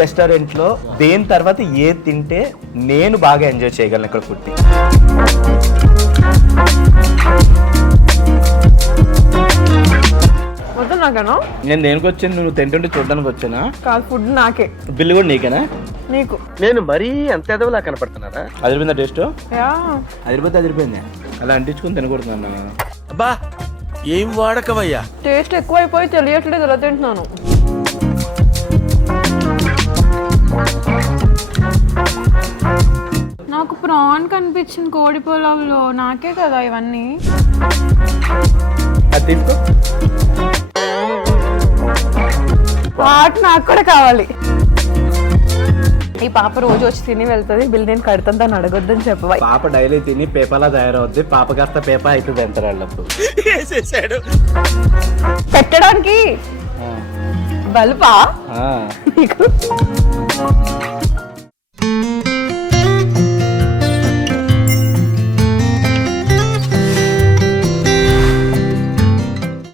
రెస్టారెంట్లో దేని తర్వాత ఏది తింటే నేను బాగా ఎంజాయ్ చేయగలను ఇక్కడ ఫుడ్ ని? నేను దేనికి వచ్చాను? నువ్వు తింటుంటే చూడడానికి వచ్చానా? కాదు, ఫుడ్ నాకే. బిల్లు కూడా నీకేనా? నీకు. నేను మరీ అంత ఎదవలా కనపడుతున్నారా? అదిరిపోయిందా టేస్ట్? అదిరిపోయింది. అలా అంటించుకుని తినకూడదు అన్న. అబ్బా ఏం వాడకవయ్యా. టేస్ట్ ఎక్కువైపోయి తెలియట్లేదు, ఎలా తింటున్నాను. నాకు ప్రాన్ కనిపించింది కోడి పొలంలో. నాకే కదా ఇవన్నీ. వాటి నాకు కూడా కావాలి. ఈ పాప రోజు వచ్చి తిని వెళ్తుంది. బిల్ నేను కడతాను, దాన్ని అడగొద్దని చెప్పవా. పాప డైలీ తిని పేపర్లా తయారవుద్ది. పాప కాస్త పేపర్ అవుతుంది అంటారు వాళ్ళప్పుడు. పెట్టడానికి బల్పా నీకు?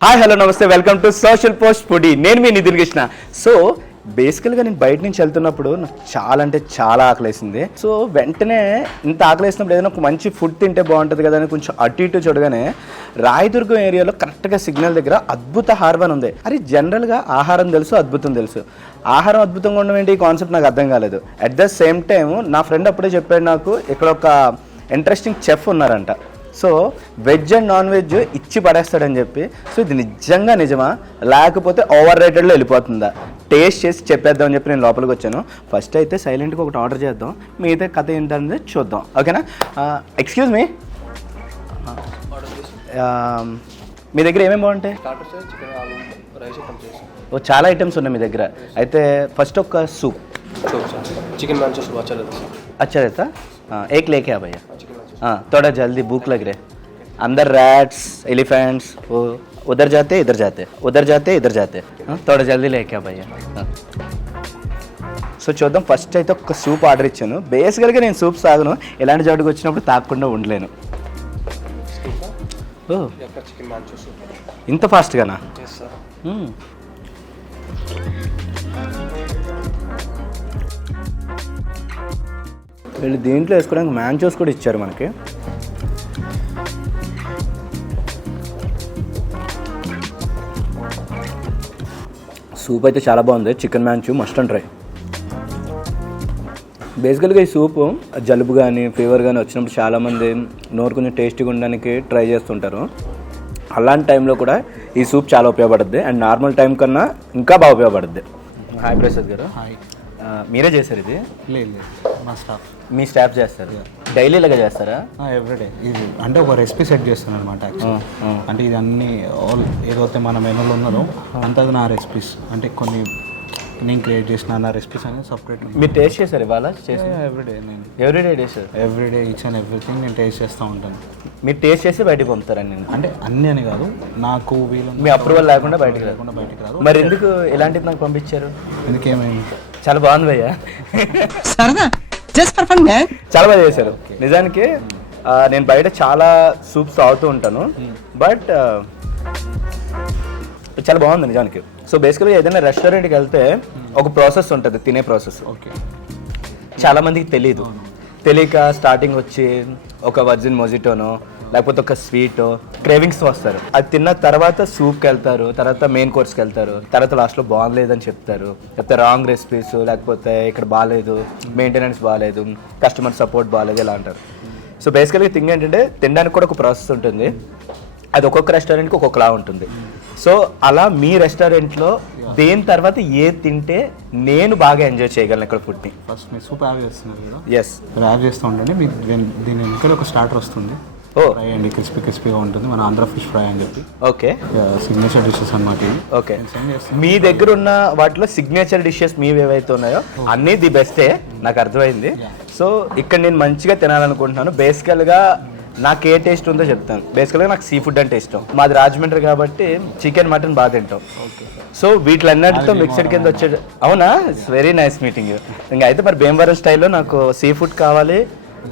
హాయ్ హలో నమస్తే, welcome to social post foodie. నేను మీ నిధిన్ కృష్ణ. సో బేసికల్గా నేను బయట నుంచి వెళ్తున్నప్పుడు నాకు చాలా అంటే చాలా ఆకలేసింది. సో వెంటనే ఇంత ఆకలేసినప్పుడు ఏదైనా ఒక మంచి ఫుడ్ తింటే బాగుంటుంది కదా అని కొంచెం అటు ఇటు చూడగానే రాయదుర్గం ఏరియాలో కరెక్ట్గా సిగ్నల్ దగ్గర అద్భుత హార్బన్ ఉంది. అది జనరల్గా ఆహారం తెలుసు, అద్భుతం తెలుసు. ఆహారం అద్భుతంగా ఉండడం ఏంటి, ఈ కాన్సెప్ట్ నాకు అర్థం కాలేదు. అట్ ద సేమ్ టైం నా ఫ్రెండ్ అప్పుడే చెప్పాడు నాకు, ఇక్కడ ఒక ఇంట్రెస్టింగ్ చెఫ్ ఉన్నారంట. So veg and non veg ఇచ్చి పడేస్తాడని చెప్పి. సో ఇది నిజంగా నిజమా లేకపోతే ఓవర్ రేటెడ్లో వెళ్ళిపోతుందా? టేస్ట్ చేసి చెప్పేద్దామని చెప్పి నేను లోపలికి వచ్చాను. ఫస్ట్ అయితే సైలెంట్గా ఒకటి ఆర్డర్ చేద్దాం, మిగతా కథ ఏంటనేది చూద్దాం. ఓకేనా? ఎక్స్క్యూజ్ మీ, మీ దగ్గర ఏమేమి బాగుంటాయి? ఓ చాలా ఐటమ్స్ ఉన్నాయి మీ దగ్గర. అయితే ఫస్ట్ ఒక సూప్ चिकन मांचूस अच्छा रहता है। अच्छा रहता? एक लेके आ भैया। हाँ थोड़ा जल्दी भूख लग रहे. अंदर रैट्स एलिफेंट्स वो उधर जाते इधर जाते, उधर जाते इधर जाते. थोड़ा जल्दी लेके आ भैया. సో చూద్దాం. ఫస్ట్ అయితే ఒక సూప్ ఆర్డర్ ఇచ్చాను. బేసికల్గా నేను సూప్ తాగను, ఎలాంటి చోటుకు వచ్చినప్పుడు తాగకుండా ఉండలేను. ఓ ఇంత ఫాస్ట్గానా? వీళ్ళు దీంట్లో వేసుకోవడానికి మ్యాంచోస్ కూడా ఇచ్చారు మనకి. సూప్ అయితే చాలా బాగుంది. Chicken manchow must and try. బేసికల్గా ఈ సూపు జలుబు కానీ ఫీవర్ కానీ వచ్చినప్పుడు చాలామంది నోరు కొంచెం టేస్టీగా ఉండడానికి ట్రై చేస్తుంటారు. అలాంటి టైంలో కూడా ఈ సూప్ చాలా ఉపయోగపడుద్ది. అండ్ నార్మల్ టైం కన్నా ఇంకా బాగా ఉపయోగపడుద్ది. హాయ్ ప్రసాద్ గారు. హాయ్. మీరే చేస్తారు ఇది? లేదు మా స్టాఫ్. మీ స్టాఫ్ చేస్తారు? డైలీ ఇలాగా చేస్తారా? ఎవ్రీడే. ఇది అంటే ఒక రెసిపీ సెట్ చేస్తాను అనమాట. అంటే ఇది అన్ని ఆల్ ఏదైతే మన మెనూలో ఉన్నదో అంతా నా రెసిపీస్. అంటే కొన్ని నేను క్రియేట్ చేసిన నా రెసిపీస్ అనేది సపరేట్. మీరు టేస్ట్ చేస్తారు ఇవాళ? ఎవ్రీడే. నేను everyday taste? Everyday each and everything నేను టేస్ట్ చేస్తూ ఉంటాను. మీరు టేస్ట్ చేసి బయటకు పంపుతారని? నేను అంటే అన్నీ అని కాదు, నాకు వీలు మీ అప్రూవల్ లేకుండా బయటకు రాదు. మరి ఎందుకు ఇలాంటిది నాకు పంపించారు? ఎందుకేమైంది? చాలా బాగుంది భయ్యా, చాలా బాగా చేశారు. నిజానికి నేను బయట చాలా సూప్స్ తాగుతూ ఉంటాను, బట్ చాలా బాగుంది నిజానికి. సో బేసికల్గా ఏదైనా రెస్టారెంట్కి వెళ్తే ఒక ప్రాసెస్ ఉంటుంది, తినే ప్రాసెస్. ఓకే. చాలా మందికి తెలియక స్టార్టింగ్ వచ్చి ఒక వర్జిన్ మొజిటోనో లేకపోతే ఒక స్వీట్ క్రేవింగ్స్ వస్తారు. అది తిన్న తర్వాత సూప్కి వెళ్తారు, తర్వాత మెయిన్ కోర్స్కి వెళ్తారు, తర్వాత లాస్ట్లో బాగలేదని చెప్తారు, లేకపోతే రాంగ్ రెసిపీస్, లేకపోతే ఇక్కడ బాగాలేదు, మెయింటెనెన్స్ బాగాలేదు, కస్టమర్ సపోర్ట్ బాగాలేదు ఇలా అంటారు. సో బేసికల్గా థింగ్ ఏంటంటే తినడానికి కూడా ఒక ప్రాసెస్ ఉంటుంది. అది ఒక్కొక్క రెస్టారెంట్కి ఒక్కొక్కలా ఉంటుంది. సో అలా మీ రెస్టారెంట్లో దేని తర్వాత ఏది తింటే నేను బాగా ఎంజాయ్ చేయగలను ఇక్కడ ఫుడ్ని? ఫస్ట్ మీరు సూప్ యాడ్ చేస్తున్నారు కదా? ఎస్, యాడ్ చేస్తూ ఉండండి. మీకు దీని వెనకాల ఒక స్టార్టర్ వస్తుంది. ఫ్రై అండి, క్రిస్పీగా ఉంటుంది. మన ఆంధ్ర ఫిష్ ఫ్రై అని చెప్పి. ఓకే. సిగ్నేచర్ డిషెస్ అన్నమాట ఇది. ఓకే. మీ దగ్గర ఉన్న వాటిలో సిగ్నేచర్ డిషెస్ మీవి ఏవైతే ఉన్నాయో అన్నీ ది బెస్టే, నాకు అర్థమైంది. సో ఇక్కడ నేను మంచిగా తినాలనుకుంటున్నాను. బేసికల్గా నాకు ఏ టేస్ట్ ఉందో చెప్తాను. బేసికల్గా నాకు సీ ఫుడ్ అంటే ఇష్టం. మాది రాజమండ్రి కాబట్టి చికెన్ మటన్ బాగా తింటాం. సో వీటిలన్నిటితో మిక్స్డ్ కింద వచ్చే. అవునా, ఇట్స్ వెరీ నైస్ మీటింగ్. ఇంకా అయితే మరి భీమవరం స్టైల్లో నాకు సీ ఫుడ్ కావాలి,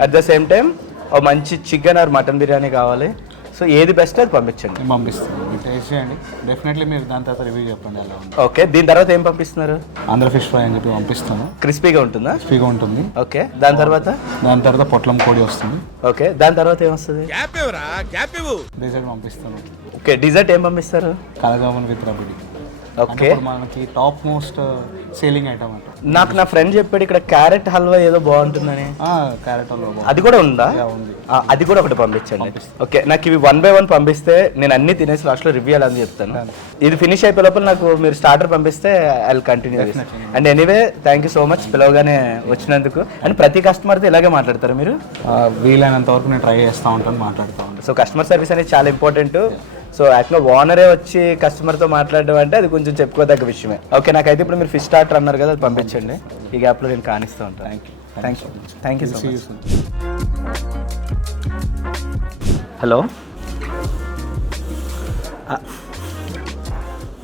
అట్ ద సేమ్ టైం ఓ మంచి చికెన్ ఆర్ మటన్ బిర్యానీ కావాలి. సో ఏది బెస్ట్ అది పంపించండి. నేను పంపిస్తాను, మీరు టేస్ట్ చేయండి. డెఫినెట్లీ మీరు దాని తర్వాత రివ్యూ చెప్పండి ఎలా ఉంది. ఓకే, దీని తర్వాత ఏం పంపిస్తున్నారు? ఆంధ్ర ఫిష్ ఫ్రై అని చెప్పి పంపిస్తాను. క్రిస్పీగా ఉంటుందా? ఫ్రీగా ఉంటుంది. ఓకే, దాని తర్వాత పొట్లం కోడి వస్తుంది. ఓకే, దాని తర్వాత ఏం వస్తుంది? డెజర్ట్ పంపిస్తాను. ఓకే, డిజర్ట్ ఏం పంపిస్తారు? కలజామున్ విత్ రబడి. ఓకే, మనకి టాప్ మోస్ట్ సేలింగ్ ఐటమ్ అంట. నాకు నా ఫ్రెండ్ చెప్పాడు ఇక్కడ క్యారెట్ హల్వా ఏదో బాగుంటుందని. క్యారెట్ హల్వా అది కూడా ఉందా? ఉంది. అది కూడా ఒకటి పంపించండి. ఓకే, నాకు ఇవి 1 by 1 పంపిస్తే నేను అన్ని తినేసి లాస్ట్లో రివ్యూ అని చెప్తాను. ఇది ఫినిష్ అయిపోయే లోపల నాకు మీరు స్టార్టర్ పంపిస్తే I will continue. And anyway thank you so much పిలవగానే వచ్చినందుకు. అండ్ ప్రతి కస్టమర్తో ఇలాగే మాట్లాడతారు మీరు? వీలైనంత వరకు నేను ట్రై చేస్తూ ఉంటాను, మాట్లాడుతూ ఉంటాను. సో కస్టమర్ సర్వీస్ అనేది చాలా ఇంపార్టెంట్. సో యాక్చువల్గా ఓనరే వచ్చి కస్టమర్తో మాట్లాడడం అంటే అది కొంచెం చెప్పుకోదగ్గ విషయమే. ఓకే, నాకైతే ఇప్పుడు మీరు ఫిష్ స్టార్టర్ అన్నారు కదా, అది పంపించండి. ఈ గ్యాప్లో నేను కానిస్తూ ఉంటాను. Thank you so much. Hello,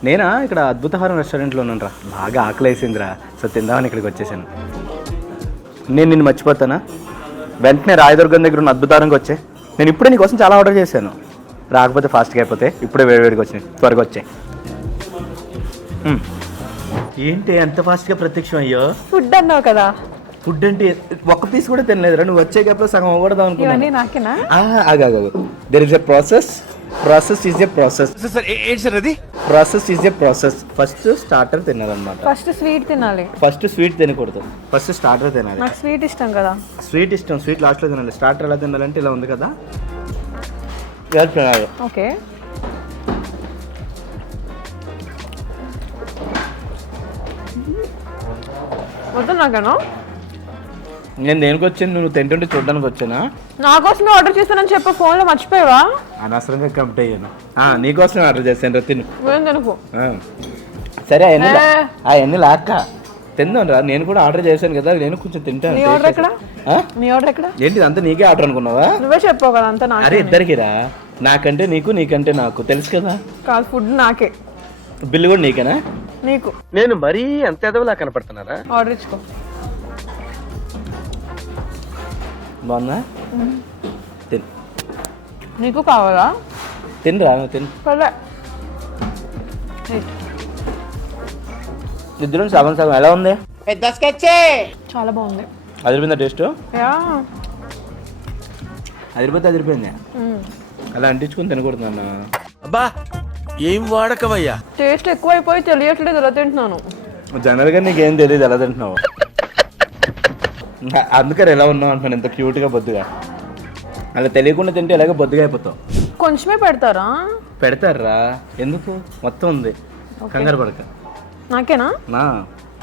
నేనా ఇక్కడ అద్భుతహారం రెస్టారెంట్లో ఉన్నాను రా. బాగా ఆకలేసిందిరా, సో తిందామని ఇక్కడికి వచ్చేసాను. నేను నిన్ను మర్చిపోతానా? వెంటనే రాయదుర్గం దగ్గర ఉన్న అద్భుతారంగా వచ్చే. నేను ఇప్పుడే నీకోసం చాలా ఆర్డర్ చేశాను, రాకపోతే ఫాస్ట్గా అయిపోతే. ఇప్పుడే వేడివేడిగా వచ్చినాయి, త్వరగా వచ్చాయి. ఏంటి ఎంత ఫాస్ట్గా ప్రత్యక్షం అయ్యో? ఫుడ్ అన్నావు కదా. ఫుడ్ అంటే ఒక్క పీస్ కూడా తినలేదురా. నువ్వు వచ్చే గ్యాప్లో సగం అవ్వడదాం అనుకున్నాను. ఇవన్నీ నాకేనా? There is a process. Process is a process. Process is a process. First starter తినాలన్నమాట. ఫస్ట్ స్వీట్ తినాలి. ఫస్ట్ స్వీట్ తినకూడదు, ఫస్ట్ స్టార్టర్ తినాలి. నాకు స్వీట్ ఇష్టం కదా. స్వీట్ ఇష్టం, స్వీట్ లాస్ట్లో తినాలి. స్టార్టర్ ఎలా తినాలంటే ఇలా ఉంది కదా, ఇలా తినాలి. ఓకే, వద్దు నాకేనా? నేను దేనికి వచ్చాను? నువ్వు తింటుంటే చూడడానికి వచ్చానా? నా కోసమే ఆర్డర్ చేస్తానని చెప్పి ఫోన్లో మర్చిపోయావా? అనవసరంగా కంప్లీట్ అయ్యాను. నీకోసం ఆర్డర్ చేశాను రా, తిను. ఏం తినకు. సరే అవన్నీ లాక్క తిందాం రా. నేను కూడా ఆర్డర్ చేశాను కదా, నేను కొంచెం తింటాను. నీ ఆర్డర్ ఎక్కడ? నీ ఆర్డర్ ఎక్కడ? ఏంటి అంతా నీకే ఆర్డర్ అనుకున్నావా? నువ్వే చెప్పావు కదా అంతా నాకు. అరే ఇద్దరికి రా, నాకంటే నీకు, నీకంటే నాకు, తెలుసు కదా. కాదు, ఫుడ్ నాకే. బిల్లు కూడా నీకేనా? నీకు. నేను మరీ అంత ఎదవలా కనపడుతున్నారా? ఆర్డర్ ఇచ్చుకో. బాగుందా? తిను. నీకు కావాలా? తినరా, తిను. పర్లే. ఇద్దరు సగం సగం. ఎలా ఉంది? చాలా బాగుంది. అదిరిపోయిందా టేస్ట్? యా, అదిరిపోయింది. అలా అంటించుకుని తినకూడదు అన్న. అబ్బా ఏం వాడకవయ్యా? టేస్ట్ ఎక్కువైపోయి తెలియట్లేదు ఎలా తింటున్నాను. జనరల్గా నీకేం తెలియదు ఎలా తింటున్నావు. అందుకని ఎలా ఉన్నావు అంటున్నాను, ఎంత క్యూట్గా బొద్దుగా. అలా తెలియకుండా తింటే ఎలాగో బొద్దుగా అయిపోతావు. కొంచెమే పెడతారా? పెడతారా? ఎందుకు, మొత్తం ఉంది, కంగారు పడక. నాకేనా?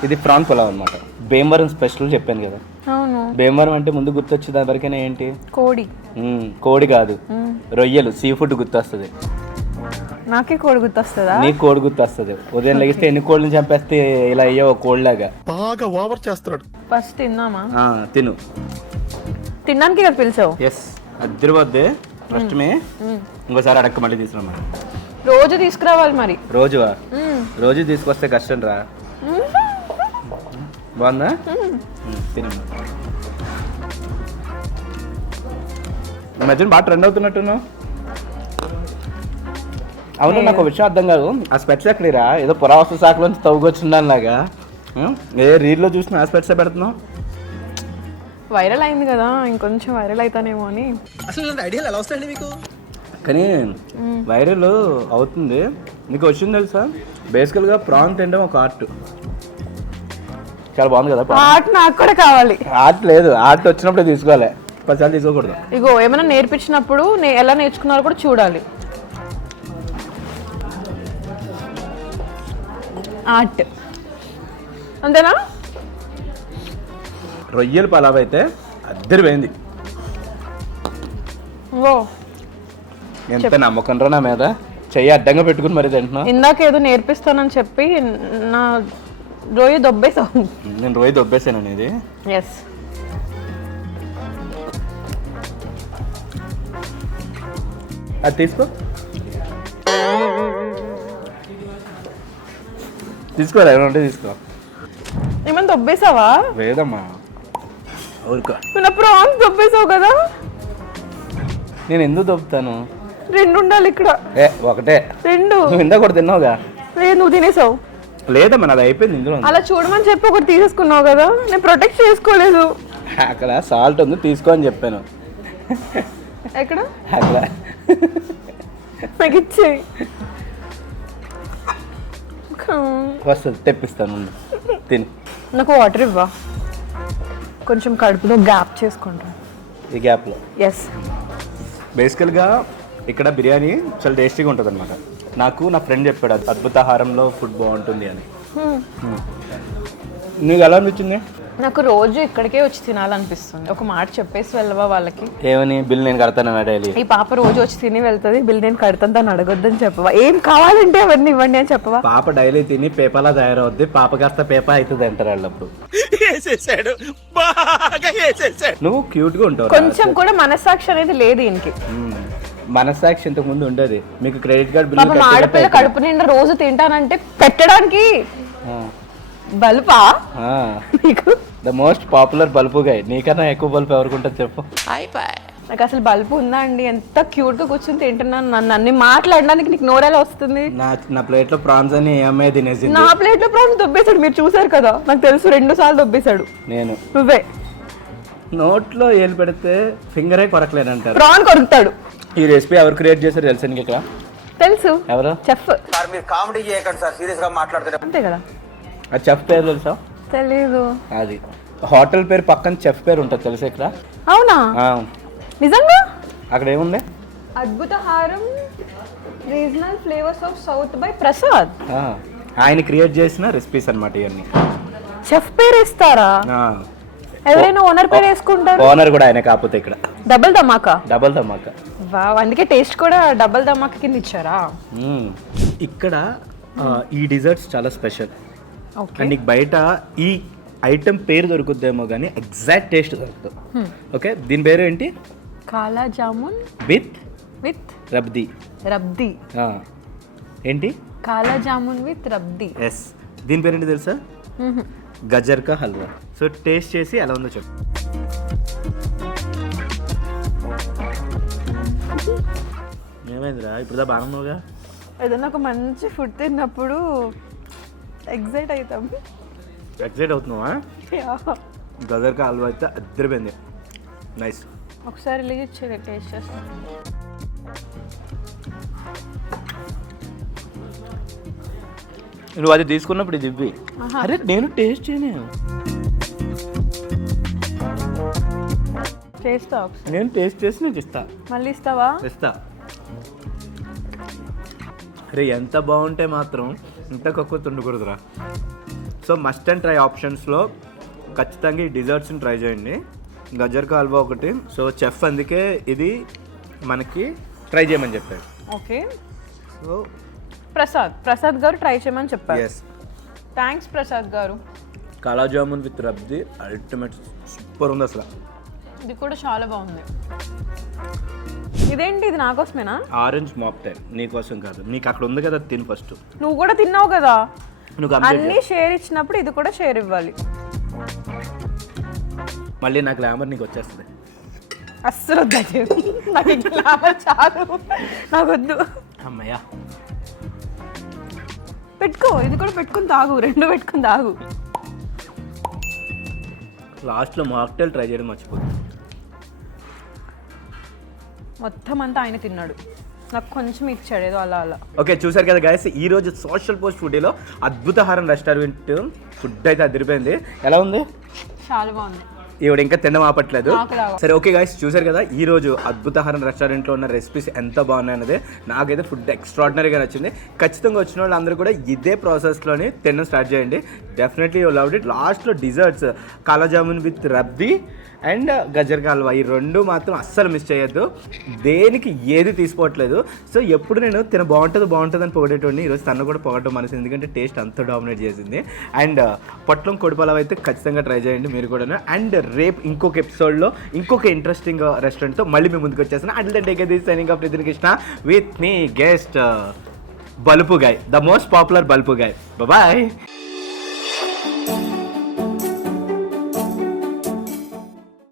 ఇది ప్రాన్ పులావ్ అనమాట. భీమవరం స్పెషల్ చెప్పాను కదా. అవును. భీమవరం అంటే ముందు గుర్తొచ్చి దాని వరకైనా ఏంటి? కోడి. కోడి కాదు, రొయ్యలు, సీ ఫుడ్ గుర్తొస్తుంది. నాకే కోడి గుర్తొస్తుందా? నీకు కోడి గుర్తొస్తుంది. ఉదయం లెగిస్తే ఎన్ని కోళ్ళని చంపేస్తే ఇలా అయ్యో కోడిలాగా. బాగా ఓవర్ చేస్తున్నాడు. ఫస్ట్ తిందామా? తిను. తినడానికి కదా పిలిచావు? ఎస్, అద్దరిపోద్ది. ఫస్ట్ ఇంకోసారి అడక్క మళ్ళీ తీసుకురామా. రోజు తీసుకురావాలి మరి. రోజువా? రోజు తీసుకొస్తే కష్టం రా. బాగుందా? తిను. ఈ మధ్యన బాగా ట్రెండ్ అవుతున్నట్టున్నావు. అవును, నాకు ఒక విషయం అర్థం కాదు. ఆ స్పెట్స్ ఎక్కడిరా? ఏదో పురావస్తు శాఖలోంచి తవ్వుకొచ్చిందని లాగా. ఏ రీల్లో చూసిన ఆ స్పెట్సే పెడుతున్నావు. వైరల్ అయింది కదా, ఇంకొంచెం వైరల్ అవుతానేమో అని. అసలు ఐడియాలు ఎలా వస్తాయండి మీకు? కానీ వైరల్ అవుతుంది. నీకు వచ్చింది తెలుసా, బేసికల్గా ప్రాన్ తినడం ఒక ఆర్ట్. చాలా బాగుంది కదా. ఆర్ట్ నాకు కూడా కావాలి. ఆర్ట్ లేదు, ఆర్ట్ వచ్చినప్పుడే తీసుకోవాలి, 10 సార్లు తీసుకోకూడదు. ఇగో ఏమైనా నేర్పించినప్పుడు ఎలా నేర్చుకున్నారో కూడా చూడాలి. ఆర్ట్ అంతేనా? రొయ్యలు పలావ్ అయితే అద్దరిపోయింది. ఓ ఎంత నమ్మకం రా నా మీద. చెయ్యి అడ్డంగా పెట్టుకుని మరి తింటున్నా. ఇందాక ఏదో నేర్పిస్తానని చెప్పి నా రొయ్య దొబ్బేసావు. నేను రొయ్య దొబ్బేసాను అనేది. ఎస్. అది తీసుకో తీసుకోరా ఏమంటే తీసుకో. ఏమన్నా దొబ్బేసావా? లేదమ్మా ఊరుకో. నువ్వు నా ప్రాన్స్ దొబ్బేసావు కదా. నేను ఎందుకు దొబ్బుతాను? 2 ఉండాలి ఇక్కడ. ఒకటే. 2 నువ్వు ఇందాక కూడా తిన్నావుగా. లేదు నువ్వు తినేసావు. లేదమ్మా నాది అయిపోయింది ఇందులో. అలా చూడమని చెప్పి ఒకటి తీసేసుకున్నావు కదా, నేను ప్రొటెక్ట్ చేసుకోలేదు. అక్కడ సాల్ట్ ఉంది తీసుకో అని చెప్పాను. ఎక్కడ? అక్కడ నాకు ఇచ్చేయి. వస్తుంది తెప్పిస్తాను ఉండు. తిని నాకు వాటర్ ఇవ్వా, కొంచెం కడుపులో గ్యాప్ చేసుకుంటా. ఈ గ్యాప్లో ఎస్. బేసికల్గా ఇక్కడ బిర్యానీ చాలా టేస్టీగా ఉంటుంది అనమాట. నాకు నా ఫ్రెండ్ చెప్పాడు అద్భుతాహారంలో ఫుడ్ బాగుంటుంది అని. నీకు ఎలా అనిపించింది? నాకు రోజు ఇక్కడికే వచ్చి తినాలనిపిస్తుంది. ఒక మాట చెప్పేసి వెళ్ళవా వాళ్ళకి? ఏమని? బిల్ నేను కడతాను డైలీ. ఈ పాప రోజు వచ్చి తిని వెళ్తుంది, బిల్ నేను కడతాను, దాన్ని అడగొద్దని చెప్పవా? ఏం కావాలంటే అవన్నీ ఇవ్వండి అని చెప్పవా? పాప డైలీ తిని పేపర్లా తయారవుద్ది, పాప కాస్త పేపర్ అవుతుంది అంటారు వాళ్ళప్పుడు. వేసేసాడు, బాగా వేసేసాడు. నువ్వు క్యూట్గా ఉంటావు. కొంచెం కూడా మనస్సాక్షి అనేది లేదు ఈయనకి. మనస్సాక్షి ఇంతకు ముందు ఉండేది. మీకు క్రెడిట్ కార్డ్ పాపం బిల్ ఆడపిల్ల కడుపు నిండా రోజు తింటానంటే పెట్టడానికి బల్పా నీకు? The most popular bulb guy. నీకన్నా ఎక్కువ బల్బు ఎవరికి ఉంటుంది చెప్పు? నాకు అసలు బల్బు ఉందా అండి? ఎంత క్యూట్ గా కూర్చొని తింటున్నాను. నన్ను అన్ని మాట్లాడడానికి నీకు నోరేలా వస్తుంది? నా ప్లేట్ లో ప్రాన్స్ అని ఏమై తినేసింది. నా ప్లేట్ లో ప్రాన్స్ దొబ్బేశాడు, మీరు చూసారు కదా. నాకు తెలుసు 2 సార్లు దొబ్బేశాడు. నేను నువ్వే నోట్లో ఏలు పెడితే ఫింగరే కొరకలేనంటారు. ప్రాన్ కొరుకుతాడు. ఈ రెసిపీ ఎవరు క్రియేట్ చేశారు తెలుసా నీకు? ఇక్కడ తెలుసు. ఎవరు? చెఫ్. సార్ మీరు కామెడీ చేయకండి సార్, సీరియస్ గా మాట్లాడుతున్నారు. అంతే కదా. ఆ చెఫ్ పేరు తెలుసా? తెలీదు. అది హోటల్ పేరు పక్కన చెఫ్ పేరు ఉంటుంది తెలుసా ఇక్కడ? అవునా? నిజంగా? అక్కడ ఏముంది? అద్భుతహారం regional flavours of south by Prasad. ఆయన క్రియేట్ చేసిన రెసిపీస్ అన్నమాట ఇవన్నీ. చెఫ్ పేరు ఇస్తారా? ఎవరైనా ఓనర్ పేరు వేసుకుంటారు. ఓనర్ కూడా ఆయన కాకపోతే ఇక్కడ డబుల్ ధమాకా. డబల్ ధమాకా. వావ్, అందుకే టేస్ట్ కూడా డబుల్ ధమాకా కింద ఇచ్చారా? ఇక్కడ ఈ డిజర్ట్స్ చాలా స్పెషల్. ఓకే. అండ్ నీకు బయట ఈ ఐటమ్ పేరు దొరుకుద్దేమో కానీ ఎగ్జాక్ట్ టేస్ట్ దొరుకుతుంది. ఓకే, దీని పేరు ఏంటి? కాలా జామున్ విత్ విత్ రబ్ది. రబ్ది. ఏంటి? కాలా జామున్ విత్ రబ్ది. ఎస్. దీని పేరు ఏంటి తెలుసా? గజర్ కా హల్వా. సో టేస్ట్ చేసి ఎలా ఉందో చెప్పు. ఏమైందిరా ఇప్పుడు బాగా ఉన్నావుగా? ఏదైనా ఒక మంచి ఫుడ్ తిన్నప్పుడు ఎగ్జైట్ అవుతాం. ఎగ్జైట్ అవుతున్నావా? గజర్ కా హల్వా అయితే అద్దరిపోయింది. నైస్. ఒకసారి వెళ్ళి ఇచ్చేది టేస్ట్ చేస్తాను. నువ్వు అది తీసుకున్నప్పుడు ఇది ఇవ్వి. అరే నేను టేస్ట్ చేయను. చేస్తా. నేను టేస్ట్ చేసి నీకు ఇస్తా. మళ్ళీ ఇస్తావా? ఇస్తా. అరే ఎంత బాగుంటే మాత్రం ఇంత తక్కువ ఉండకూడదురా. సో మస్ట్ అండ్ ట్రై ఆప్షన్స్లో ఖచ్చితంగా ఈ డిజర్ట్స్ని ట్రై చేయండి. గజర్ కా హల్వా ఒకటి. సో చెఫ్ అందుకే ఇది మనకి ట్రై చేయమని చెప్పాడు. ఓకే. సో ప్రసాద్ గారు ట్రై చేయమని చెప్పారు. ఎస్. థ్యాంక్స్ ప్రసాద్ గారు. కాలా జామున్ విత్ రబ్ది అల్టిమేట్ సూపర్ ఉంది అసలు. ఇది కూడా చాలా బాగుంది. ఇదేంటి, ఇది నా కోసమేనా? Orange mocktail. నీకోసం కాదు, నీకు అక్కడ ఉంది కదా, తిని ఫస్ట్. నువ్వు కూడా తిన్నావు కదా. నువ్వు అన్ని షేర్ ఇచ్చినప్పుడు ఇది కూడా షేర్ ఇవ్వాలి. మళ్ళీ నా గ్లామర్ నీకు వచ్చేస్తుంది. అస్సలు వద్దు. నాకు గ్లామర్ చాలు, నాకు వద్దు. అమ్మయ్యా పెట్టుకో, ఇది కూడా పెట్టుకుని తాగు, 2 పెట్టుకుని తాగు. లాస్ట్లో మాక్టైల్ ట్రై చేయడం మర్చిపోతుంది. మొత్తం అంతా ఆయన తిన్నాడు, నాకు కొంచెం ఇచ్చాడు ఏదో అలా అలా. ఓకే, చూసారు కదా గైస్, ఈ రోజు సోషల్ పోస్ట్ ఫుడ్లో అద్భుతహారం రెస్టారెంట్ ఫుడ్ అయితే అదిరిపోయింది. ఎలా ఉంది? చాలా బాగుంది. ఈవిడ ఇంకా తినడం ఆపట్లేదు. ఆకలాగా. సరే ఓకే గైస్, చూసారు కదా ఈ రోజు అద్భుతహారం రెస్టారెంట్లో ఉన్న రెసిపీస్ ఎంత బాగున్నాయన్నది. నాకైతే ఫుడ్ ఎక్స్ట్రాడినరీగా నచ్చింది. ఖచ్చితంగా వచ్చిన వాళ్ళు అందరూ కూడా ఇదే ప్రాసెస్లోని తినడం స్టార్ట్ చేయండి. Definitely you loved it. లాస్ట్లో డిజర్ట్స్ కాలా జామున్ విత్ రబ్ది అండ్ గజర్ కా హల్వా, ఈ 2 మాత్రం అస్సలు మిస్ చేయొద్దు. దేనికి ఏది తీసుకోవట్లేదు. సో ఎప్పుడు నేను బాగుంటుంది అని పొగడేటోడిని, ఈరోజు తను కూడా పొగడటం మనసు, ఎందుకంటే టేస్ట్ అంత డామినేట్ చేసింది. అండ్ పొట్లం కొడిపలావ్ అయితే ఖచ్చితంగా ట్రై చేయండి మీరు కూడా. అండ్ రేపు ఇంకొక ఎపిసోడ్లో ఇంకొక ఇంట్రెస్టింగ్ రెస్టారెంట్తో మళ్ళీ మేము ముందుకు వచ్చేస్తాను. అట్లా take signing off Nitin Krishna with మీ guest bulb guy, the most popular bulb guy. Bye.